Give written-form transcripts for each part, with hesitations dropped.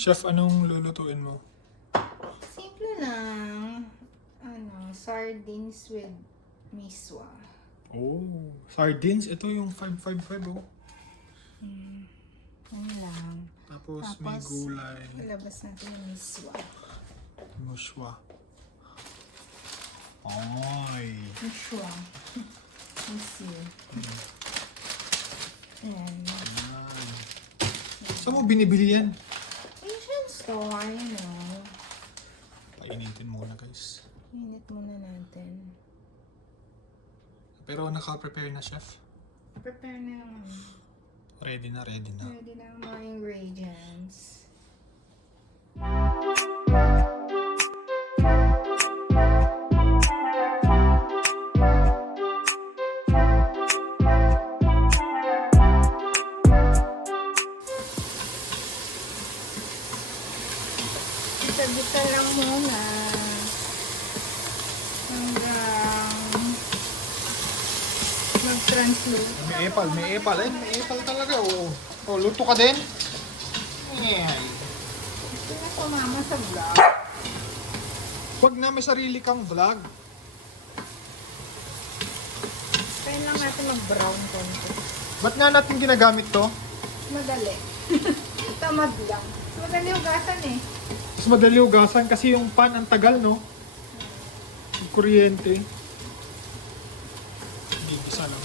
Chef, anong lulutuin mo? Simple lang. Sardines with miswa. Oh, sardines. Ito yung 555 oh. Ano lang. Tapos may gulay. Ilabas natin yung miswa. Mushwa. Ay. Miswa. Miswa. Ayan. Ayan. Saan mo binibili yan? Asian store, Painitin muna guys. Init muna natin. Pero naka-prepare na chef. Prepare na naman. Ready na, ready na. Ready na ang mga ingredients. Gisa-gisa lang muna. Hanggang mag-translate. May epal, may epal. Ay, may epal talaga oh. Oh, luto ka din? Ay. Gusto na sumama sa vlog. Huwag na, may sarili kang vlog. Kaya lang natin mag-brown konti. Ba't nga natin ginagamit to? Madali. Tamad lang. Madali ugasan eh. Mas madali ugasan kasi yung pan ang tagal, no? Yung kuryente. Gigisa lang.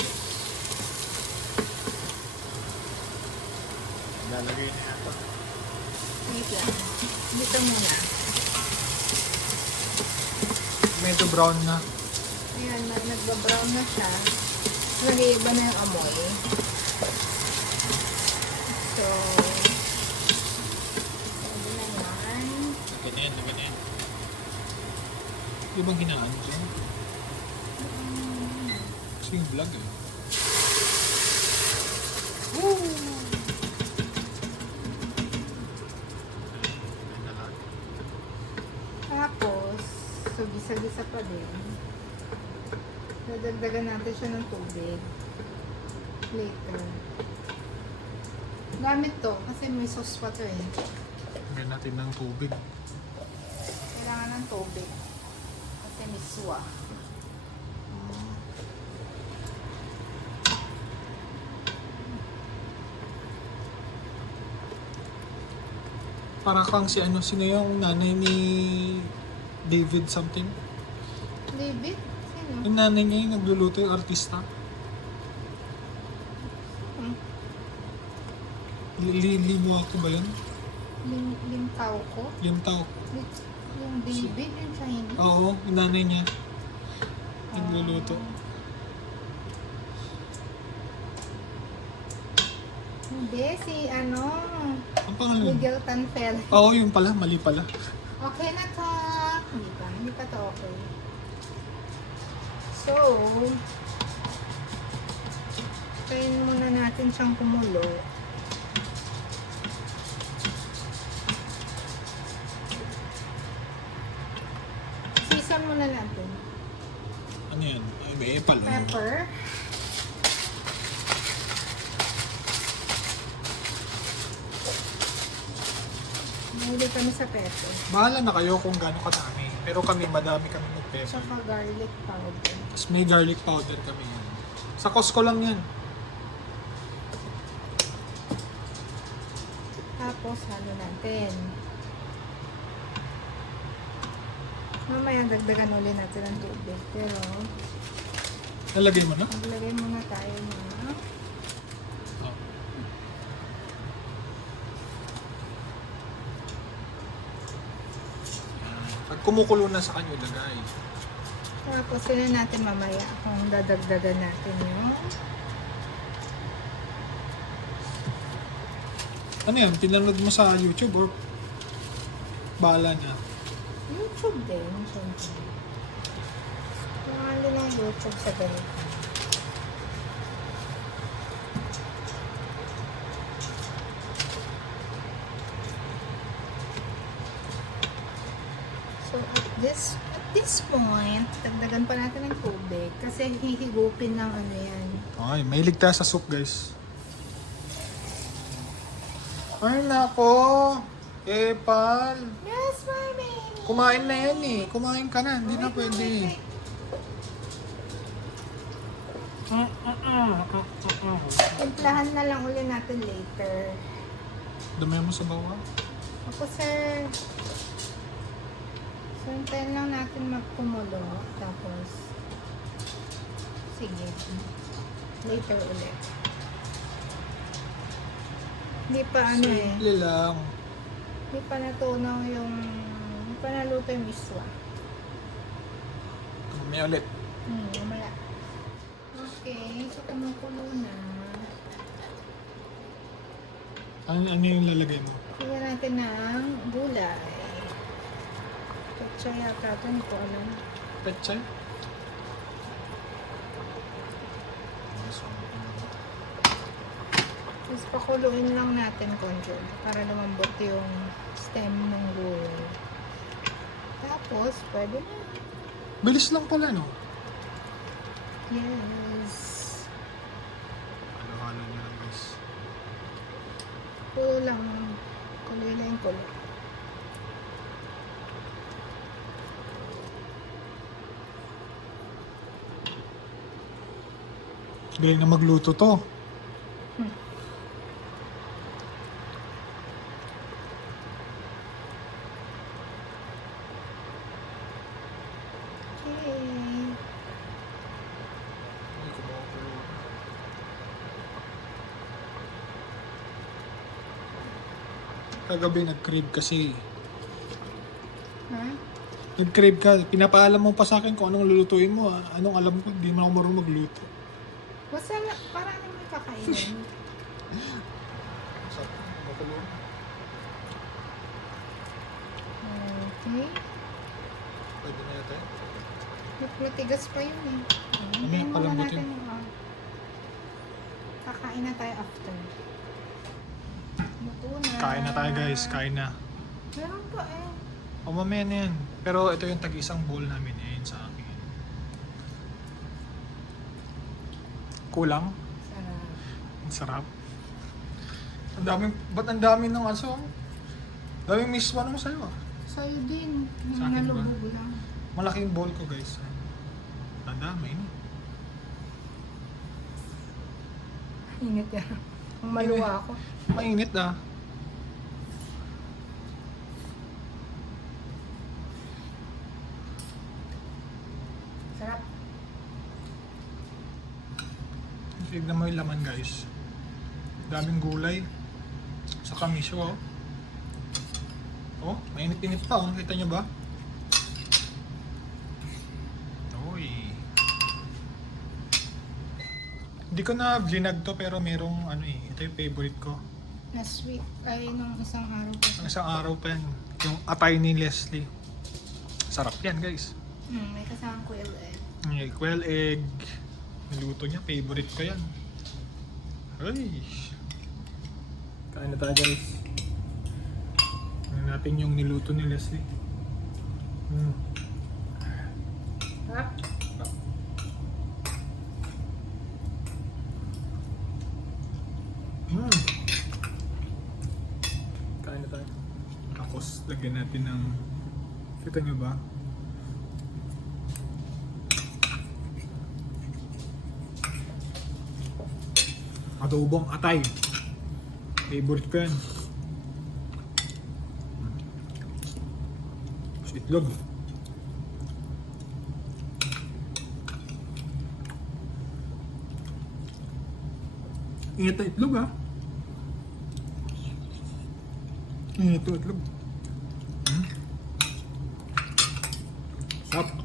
Lalagay na yata. Wait lang. Dito muna. Medyo brown na. Ayan, nagba-brown na siya. Nag-iiba na yung amoy. So, sabi na yan. Ganyan, ganyan. Yung bang hinaan mo siya? Kasi yung vlog eh. Tapos, so gisa-gisa pa din. Dadagdagan natin siya ng tubig. Later. Gamit to kasi may sauce pa to eh. Lagyan natin ng tubig. Kailangan ng tubig. Kasi miswa. Para kang si ano, sino yung nanay ni David something? David? Sino? Yung nanay niya yung nagluluto yung artista. Hmm? Limo ako ba yun? Lim tao ko? Yung tao. Yung David, yung Chinese? Oo, yung nanay niya. Nagluluto. Hindi, si ano, Ang pangalan? Miguel Tanfel. Oo, yun pala. Mali pala. Okay na to. Hindi pa to okay. So, tayin muna natin siyang kumulo. Season muna natin. Ano yan? Ay, may epal. oh. Pepper. Mahilig kami sa pepper. Bahala na kayo kung gaano kadami. Pero kami, madami kami mag-pepper. Tsaka garlic powder. Tapos may garlic powder kami yan. Sa Costco lang yan. Tapos, ano natin. Mamaya dagdagan ulit natin ng tubig. Pero, Nalagay mo na? maglagay muna tayo ng Oh. Pag kumukulo na sa kanyo, lagay. Tapos, yun natin mamaya kung dadagdagan natin yung Ano yan? Pinanood mo sa YouTube or bahala na? YouTube din. Siyempre. Pangalan ng YouTube sa ganito. So, at this point, dagdagan pa natin ng tubig kasi hihigupin ng ano yan. Okay, may ligtas sa soup guys. Ay nako! Eh, pal. Yes, mommy! Kumain na yan eh. Kumain ka na. Hindi na Wait, pwede. wait, wait. Timplahan na lang uli natin later. Dami mo sa bawah. Ako, sir. So, hintayin lang natin magkumulo. Tapos, sige. Later ulit. Hindi pa ano eh. Simple lang. Hindi pa natunaw yung... Hindi pa naluto yung miswa. May ulit. Wala. Okay, so kumukulo na. Ano yung lalagay mo? Lagyan natin ng gulay. Petsa yata ito, hindi ko alam. Petchay? Tapos pakuluin lang natin konti para lumambot yung stem ng gulay. Tapos, pwede na. Bilis lang pala, no? Yes. Halo-halo niya lang, guys. Kulo lang. Kuloy lang yung kulo. Galing na magluto to. Okay. Kagabi nag-crave kasi. Ha? Nag-crave ka. Pinapaalam mo pa sa akin kung anong lulutuin mo. Ah. Anong alam ko, hindi mo ako marunong magluto. Basta na, para naman kakainin. Okay. Pwede na yata. Matigas pa yun eh. Mamaya palambutin. Kakain na tayo after. Luto na. Kain na tayo, guys. Kain na. Meron pa eh. O mamaya na yan. Pero ito yung tag-isang bowl namin. Ayan sa akin. Kulang? Sarap. Ang sarap. Ang daming, ba't ang dami ng aso? Daming miswa naman sa'yo ah. Sa'yo din. Yung Sa akin ba? nalubog lang. Malaking bowl ko, guys. Ang dami no? Init yan. Ang maluwa ako. Mainit ah. Sarap. Tignan mo yung laman, guys. Daming gulay. Sa kamisyo, oh. Oh, mainit-init pa, oh. Kita nyo ba? Uy. Hindi ko na vlinag to, pero merong ano eh. Ito yung favorite ko. Na sweet. Ay, nung isang araw pa. Ang isang araw pa yan. Yung atay ni Leslie. Sarap yan, guys. May kasamang quail egg. Yung quail egg. Niluto niya, favorite ko yan. Ay. Kain na tayo, guys. Kain natin yung niluto ni Leslie. Sarap. Kain na tayo. Tapos, lagyan natin ng... Kita nyo ba? Adobong atay. Favorite ko yan. Tapos itlog. Ingat na itlog ah. Ingat na itlog. Sarap.